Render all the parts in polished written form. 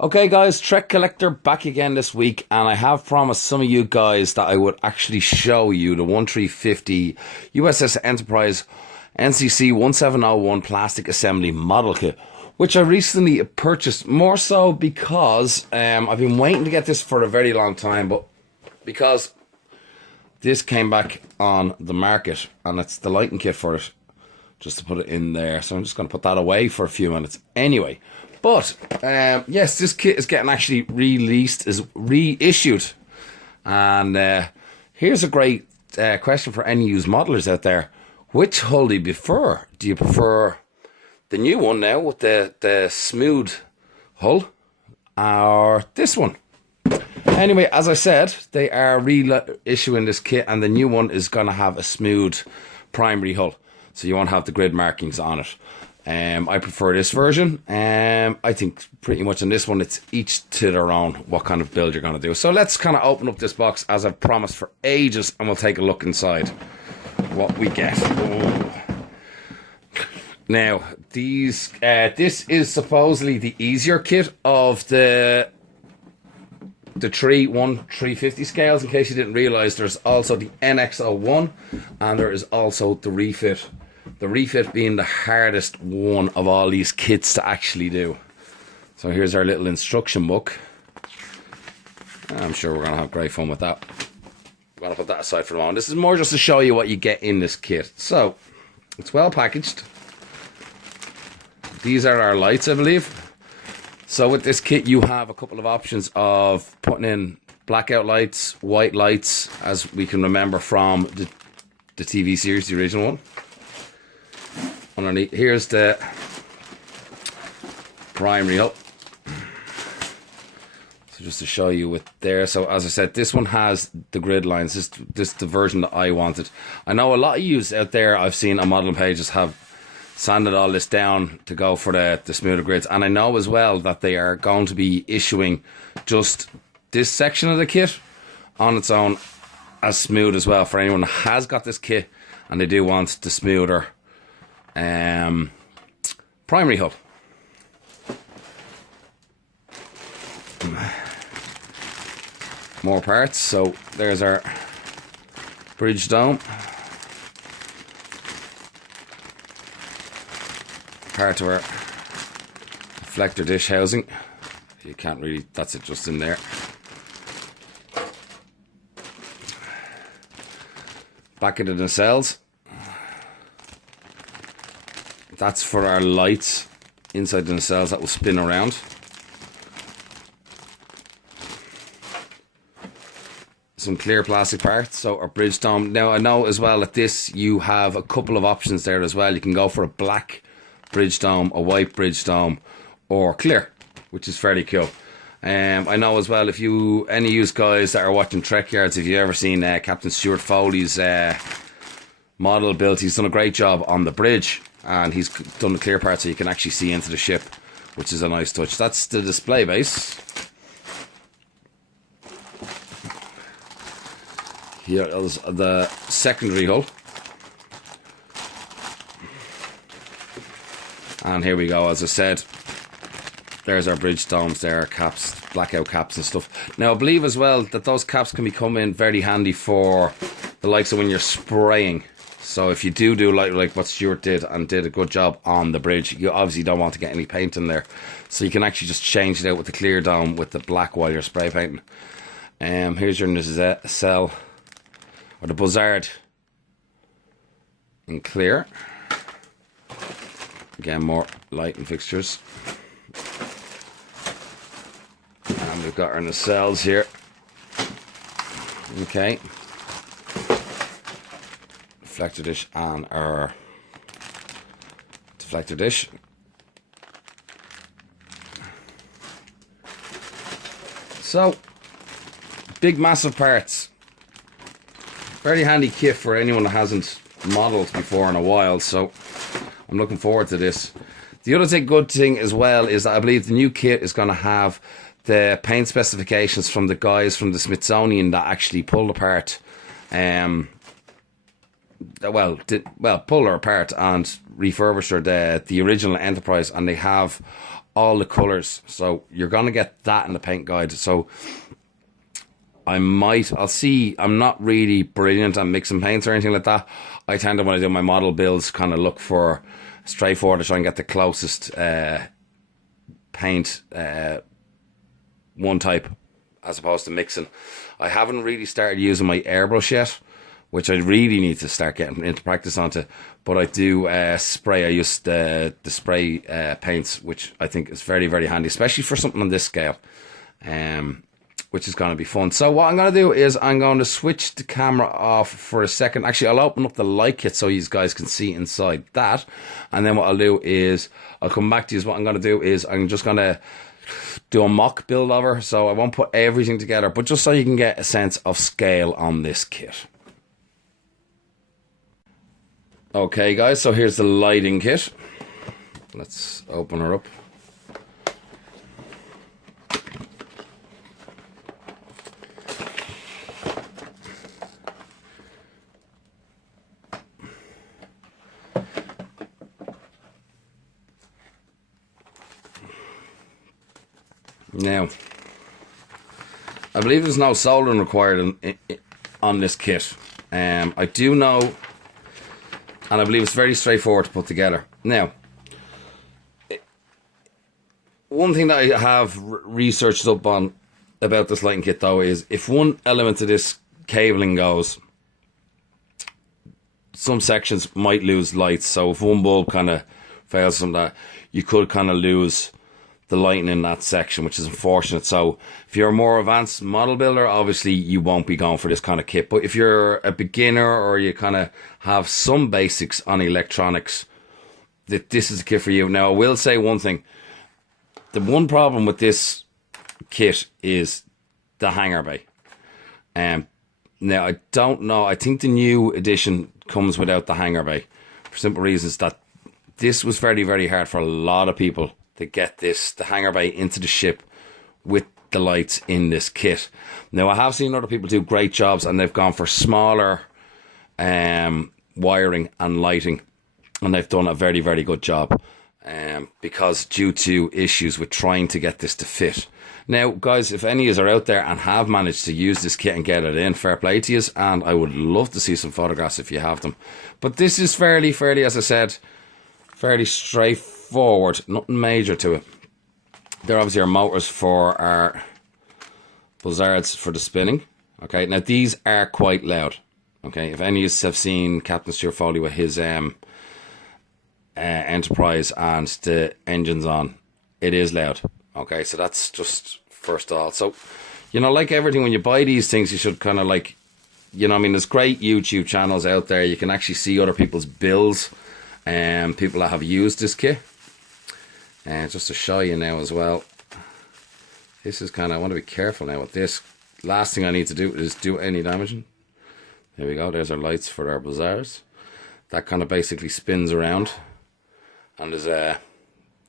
Okay guys, TrekCollector back again this week, and I have promised some of you guys that I would actually show you the 1350 USS Enterprise NCC 1701 plastic assembly model kit, which I recently purchased, more so because I've been waiting to get this for a very long time, but because this came back on the market and it's the lighting kit for it, just to put it in there. So I'm just going to put that away for a few minutes anyway. But yes, this kit is getting actually released, is reissued. And here's a great question for any used modelers out there. Which hull do you prefer? Do you prefer the new one now with the smooth hull, or this one? Anyway, as I said, they are reissuing this kit, and the new one is going to have a smooth primary hull, so you won't have the grid markings on it. I prefer this version. I think pretty much on this one, it's each to their own what kind of build you're going to do. So let's kind of open up this box as I've promised for ages, and we'll take a look inside what we get. Oh. Now, this is supposedly the easier kit of the 350 scales. In case you didn't realize, there's also the NX01, and there is also the refit. The refit being the hardest one of all these kits to actually do. So here's our little instruction book. I'm sure we're going to have great fun with that. I'm going to put that aside for the moment. This is more just to show you what you get in this kit. So, it's well packaged. These are our lights, I believe. So with this kit, you have a couple of options of putting in blackout lights, white lights, as we can remember from the TV series, the original one. Underneath, here's the primary hull. So just to show you with there. So as I said, this one has the grid lines. This is the version that I wanted. I know a lot of yous out there, I've seen on modeling pages, have sanded all this down to go for the smoother grids. And I know as well that they are going to be issuing just this section of the kit on its own as smooth as well, for anyone that has got this kit and they do want the smoother primary hull. More parts. So there's our bridge dome, part of our reflector dish housing. You can't really, that's it, just in there. Back into the nacelles. That's for our lights inside the nacelles that will spin around. Some clear plastic parts, so our bridge dome. Now I know as well that this, you have a couple of options there as well. You can go for a black bridge dome, a white bridge dome, or clear, which is fairly cool. I know as well, if you, any of you guys that are watching Trek Yards, if you've ever seen Captain Stuart Foley's model build, he's done a great job on the bridge. And he's done the clear part so you can actually see into the ship, which is a nice touch. That's the display base. Here is the secondary hull. And here we go, as I said. There's our bridge domes there, caps, blackout caps and stuff. Now I believe as well that those caps can come in very handy for the likes of when you're spraying. So if you do like what Stuart did and did a good job on the bridge, you obviously don't want to get any paint in there. So you can actually just change it out with the clear dome with the black while you're spray painting. Here's your nacelle, or the buzzard in clear. Again, more light and fixtures. And we've got our nacelles here. Okay. Deflector dish and our deflector dish. So, big massive parts. Very handy kit for anyone that hasn't modelled before in a while, so I'm looking forward to this. The other good thing as well is that I believe the new kit is going to have the paint specifications from the guys from the Smithsonian that actually pulled apart pull her apart and refurbished her the original Enterprise, and they have all the colors. So you're going to get that in the paint guide. So I'll see. I'm not really brilliant at mixing paints or anything like that. I tend to, when I do my model builds, kind of look for straightforward to try and get the closest paint one type as opposed to mixing. I haven't really started using my airbrush yet, which I really need to start getting into practice onto. But I do spray. I use the spray paints, which I think is very, very handy, especially for something on this scale, which is going to be fun. So what I'm going to do is I'm going to switch the camera off for a second. Actually, I'll open up the light kit so you guys can see inside that. And then what I'll do is I'll come back to you. What I'm going to do is I'm just going to do a mock build over. So I won't put everything together, but just so you can get a sense of scale on this kit. Okay, guys, so here's the lighting kit. Let's open her up. Now, I believe there's no soldering required on this kit. I do know, and I believe it's very straightforward to put together. Now, one thing that I have researched up on about this lighting kit, though, is if one element of this cabling goes, some sections might lose lights. So if one bulb kind of fails, something like that, you could kind of lose the lighting in that section, which is unfortunate. So if you're a more advanced model builder, obviously you won't be going for this kind of kit. But if you're a beginner or you kind of have some basics on electronics, this is a kit for you. Now, I will say one thing. The one problem with this kit is the hanger bay. Now, I don't know. I think the new edition comes without the hanger bay for simple reasons that this was very, very hard for a lot of people to get the hanger bay into the ship with the lights in this kit. Now, I have seen other people do great jobs and they've gone for smaller wiring and lighting, and they've done a very, very good job because due to issues with trying to get this to fit. Now, guys, if any of you are out there and have managed to use this kit and get it in, fair play to you, and I would love to see some photographs if you have them. But this is fairly, as I said, fairly straightforward, nothing major to it. There obviously are motors for our buzzards for the spinning. Okay, now these are quite loud. Okay, if any of you have seen Captain Stuart Foley with his Enterprise and the engines on, it is loud. Okay, so that's just first of all. So, you know, like everything, when you buy these things, you should kind of like, you know, I mean, there's great YouTube channels out there. You can actually see other people's builds and people that have used this kit. And just to show you now as well, this is kind of, I want to be careful now with this. Last thing I need to do is do any damaging. There we go, there's our lights for our bazaars. That kind of basically spins around. And there's a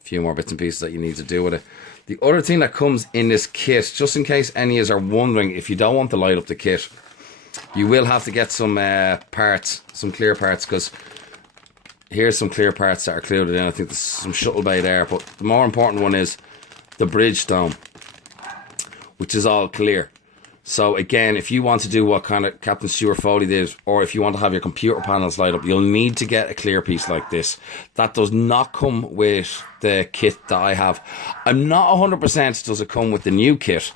few more bits and pieces that you need to do with it. The other thing that comes in this kit, just in case any of you are wondering, if you don't want to light up the kit, you will have to get some parts, some clear parts, because here's some clear parts that are included in. I think there's some shuttle bay there, but the more important one is the bridge dome, which is all clear. So again, if you want to do what kind of Captain Stuart Foley did, or if you want to have your computer panels light up, you'll need to get a clear piece like this. That does not come with the kit that I have. I'm not 100% does it come with the new kit.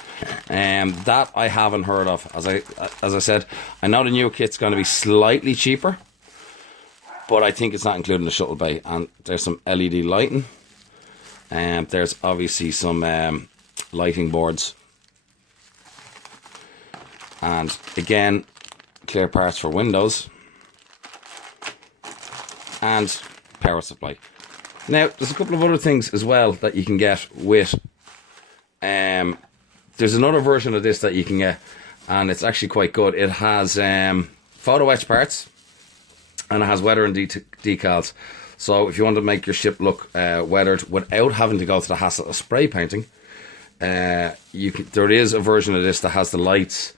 That I haven't heard of. As I said, I know the new kit's going to be slightly cheaper, but I think it's not including the shuttle bay. And there's some LED lighting. And there's obviously some lighting boards. And again, clear parts for windows. And power supply. Now, there's a couple of other things as well that you can get with. There's another version of this that you can get, and it's actually quite good. It has photo etch parts, and it has weather and decals. So if you want to make your ship look weathered without having to go to the hassle of spray painting, there is a version of this that has the lights,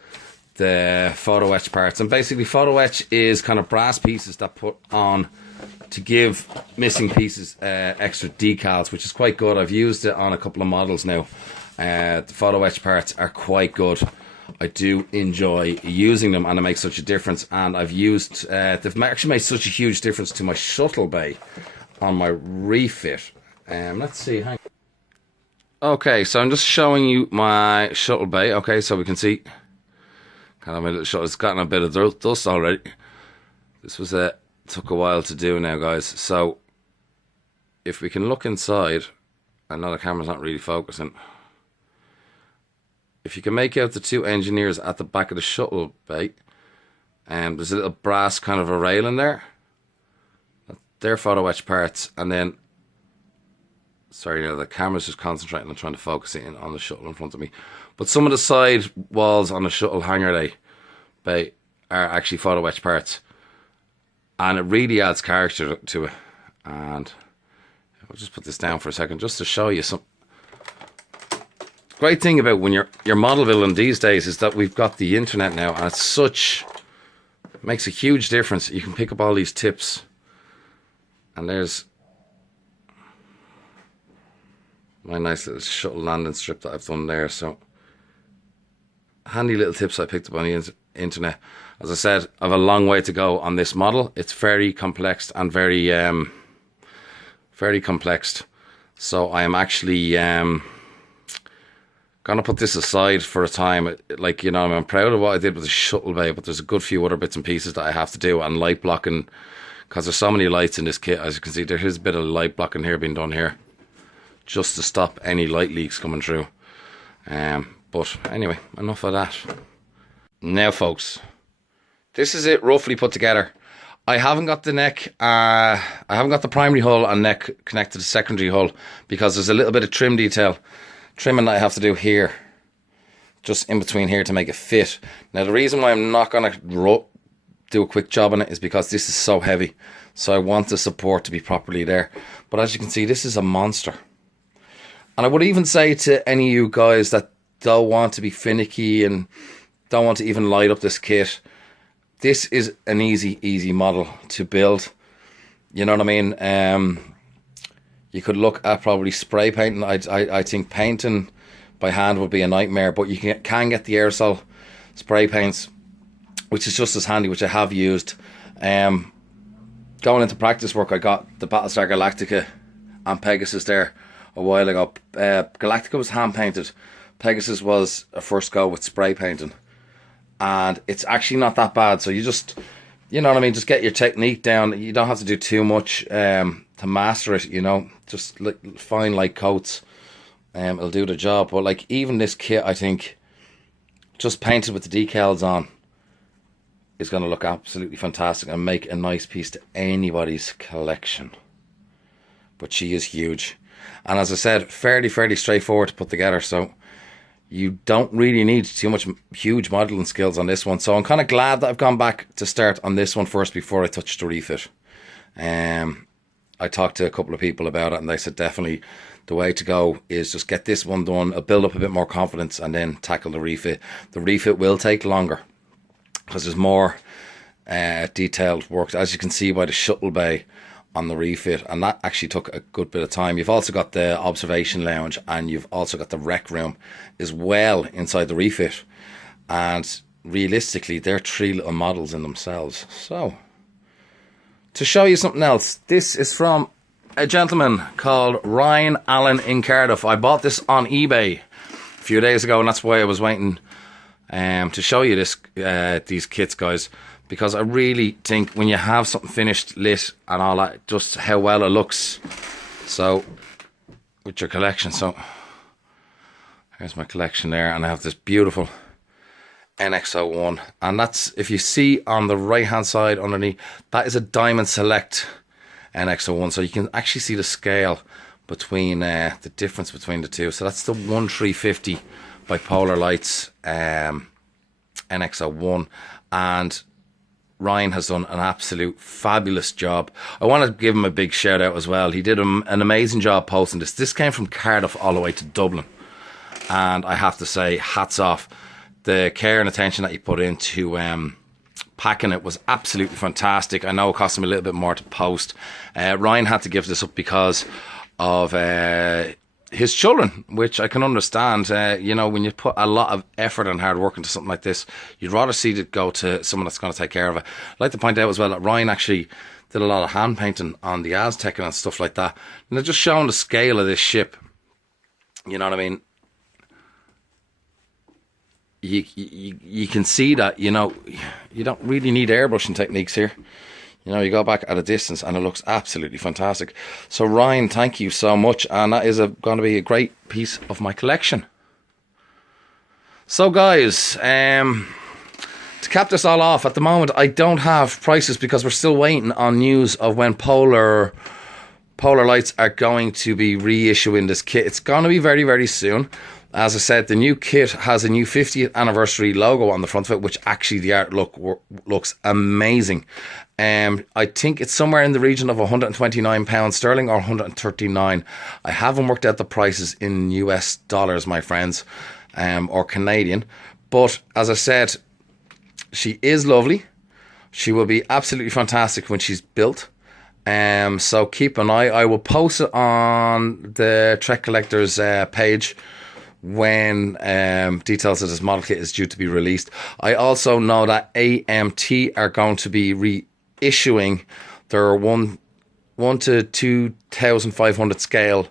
the photo etch parts, and basically photo etch is kind of brass pieces that put on to give missing pieces extra decals, which is quite good. I've used it on a couple of models now. The photo etch parts are quite good. I do enjoy using them, and it makes such a difference. And I've used, they've actually made such a huge difference to my shuttle bay on my refit. Let's see. Hang on. Okay, so I'm just showing you my shuttle bay. Okay, so we can see kind of my little shuttle. It's gotten a bit of dust already. This was took a while to do now, guys. So if we can look inside, I know the camera's not really focusing. If you can make out the two engineers at the back of the shuttle bay, and there's a little brass kind of a railing there. They're photo etch parts, and then, sorry, the camera's just concentrating on trying to focus in on the shuttle in front of me. But some of the side walls on the shuttle hangar bay are actually photo etch parts, and it really adds character to it. And I'll just put this down for a second just to show you some. Great thing about when you're model building these days is that we've got the internet now, and it makes a huge difference. You can pick up all these tips, and there's my nice little shuttle landing strip that I've done there. So handy little tips I picked up on the internet. As I said, I have a long way to go on this model. It's very complex and very complex. So I am actually gonna put this aside for a time. Like, you know, I'm proud of what I did with the shuttle bay, but there's a good few other bits and pieces that I have to do, and light blocking, because there's so many lights in this kit. As you can see, there is a bit of light blocking here being done here, just to stop any light leaks coming through. But anyway, enough of that. Now, folks, this is it roughly put together. I haven't got the neck, I haven't got the primary hull and neck connected to the secondary hull, because there's a little bit of trimming that I have to do here, just in between here, to make it fit. Now, the reason why I'm not going to do a quick job on it is because this is so heavy, so I want the support to be properly there. But as you can see, this is a monster. And I would even say to any of you guys that don't want to be finicky and don't want to even light up this kit, this is an easy model to build. You know what I mean? You could look at probably spray painting. I think painting by hand would be a nightmare, but you can get the aerosol spray paints, which is just as handy, which I have used. Going into practice work, I got the Battlestar Galactica and Pegasus there a while ago. Galactica was hand painted. Pegasus was a first go with spray painting, and it's actually not that bad. So you just, you know what I mean, just get your technique down. You don't have to do too much to master it, you know. Just fine light coats, it'll do the job. But like, even this kit, I think, just painted with the decals on, is going to look absolutely fantastic and make a nice piece to anybody's collection. But she is huge, and as I said, fairly straightforward to put together. So you don't really need too much huge modelling skills on this one. So I'm kind of glad that I've gone back to start on this one first before I touch the refit. I talked to a couple of people about it, and they said definitely the way to go is just get this one done, build up a bit more confidence, and then tackle the refit. The refit will take longer because there's more detailed work, as you can see by the shuttle bay on the refit, and that actually took a good bit of time. You've also got the observation lounge, and you've also got the rec room as well inside the refit, and realistically they're three little models in themselves. So to show you something else, this is from a gentleman called Ryan Allen in Cardiff. I bought this on eBay a few days ago, and that's why I was waiting to show you these kits, guys, because I really think when you have something finished, lit and all that, just how well it looks. So with your collection, so here's my collection there, and I have this beautiful NX01, and that's, if you see on the right hand side underneath, that is a Diamond Select NX01, so you can actually see the scale between the difference between the two. So that's the 1350 bipolar lights NX01, and Ryan has done an absolute fabulous job. I want to give him a big shout out as well. He did an amazing job posting this. This came from Cardiff all the way to Dublin, and I have to say, hats off. The care and attention that you put into packing it was absolutely fantastic. I know it cost him a little bit more to post. Ryan had to give this up because of his children, which I can understand. You know, when you put a lot of effort and hard work into something like this, you'd rather see it go to someone that's going to take care of it. I'd like to point out as well that Ryan actually did a lot of hand painting on the Aztec and stuff like that. And they're just showing the scale of this ship. You know what I mean? You can see that, you know, you don't really need airbrushing techniques here. You know, you go back at a distance and it looks absolutely fantastic. So Ryan, thank you so much. And that is going to be a great piece of my collection. So guys, to cap this all off, at the moment I don't have prices because we're still waiting on news of when Polar Lights are going to be reissuing this kit. It's going to be very, very soon. As I said, the new kit has a new 50th anniversary logo on the front of it, which actually the art looks amazing. I think it's somewhere in the region of £129 sterling or 139. I haven't worked out the prices in US dollars, my friends, or Canadian. But as I said, she is lovely. She will be absolutely fantastic when she's built. So keep an eye. I will post it on the Trek Collector's page when details of this model kit is due to be released. I also know that AMT are going to be reissuing their 1 to 2,500 scale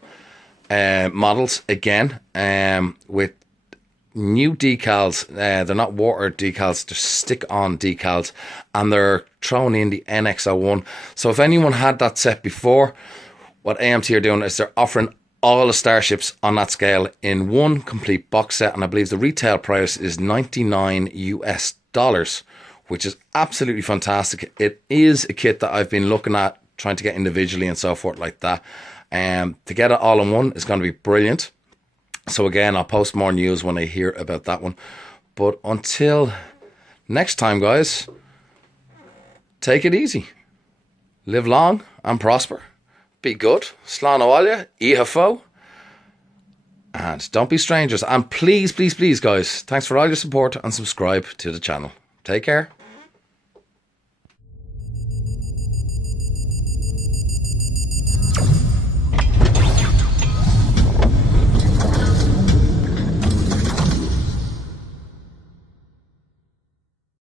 models again, with new decals. They're not water decals, they're stick-on decals, and they're throwing in the NX01. So if anyone had that set before, what AMT are doing is they're offering all the starships on that scale in one complete box set, and I believe the retail price is $99 US, which is absolutely fantastic. It is a kit that I've been looking at, trying to get individually and so forth like that. To get it all in one is going to be brilliant. So again, I'll post more news when I hear about that one. But until next time, guys, take it easy. Live long and prosper. Be good. Slán óáile, ihafo. And don't be strangers. And please, please, please, guys, thanks for all your support and subscribe to the channel. Take care.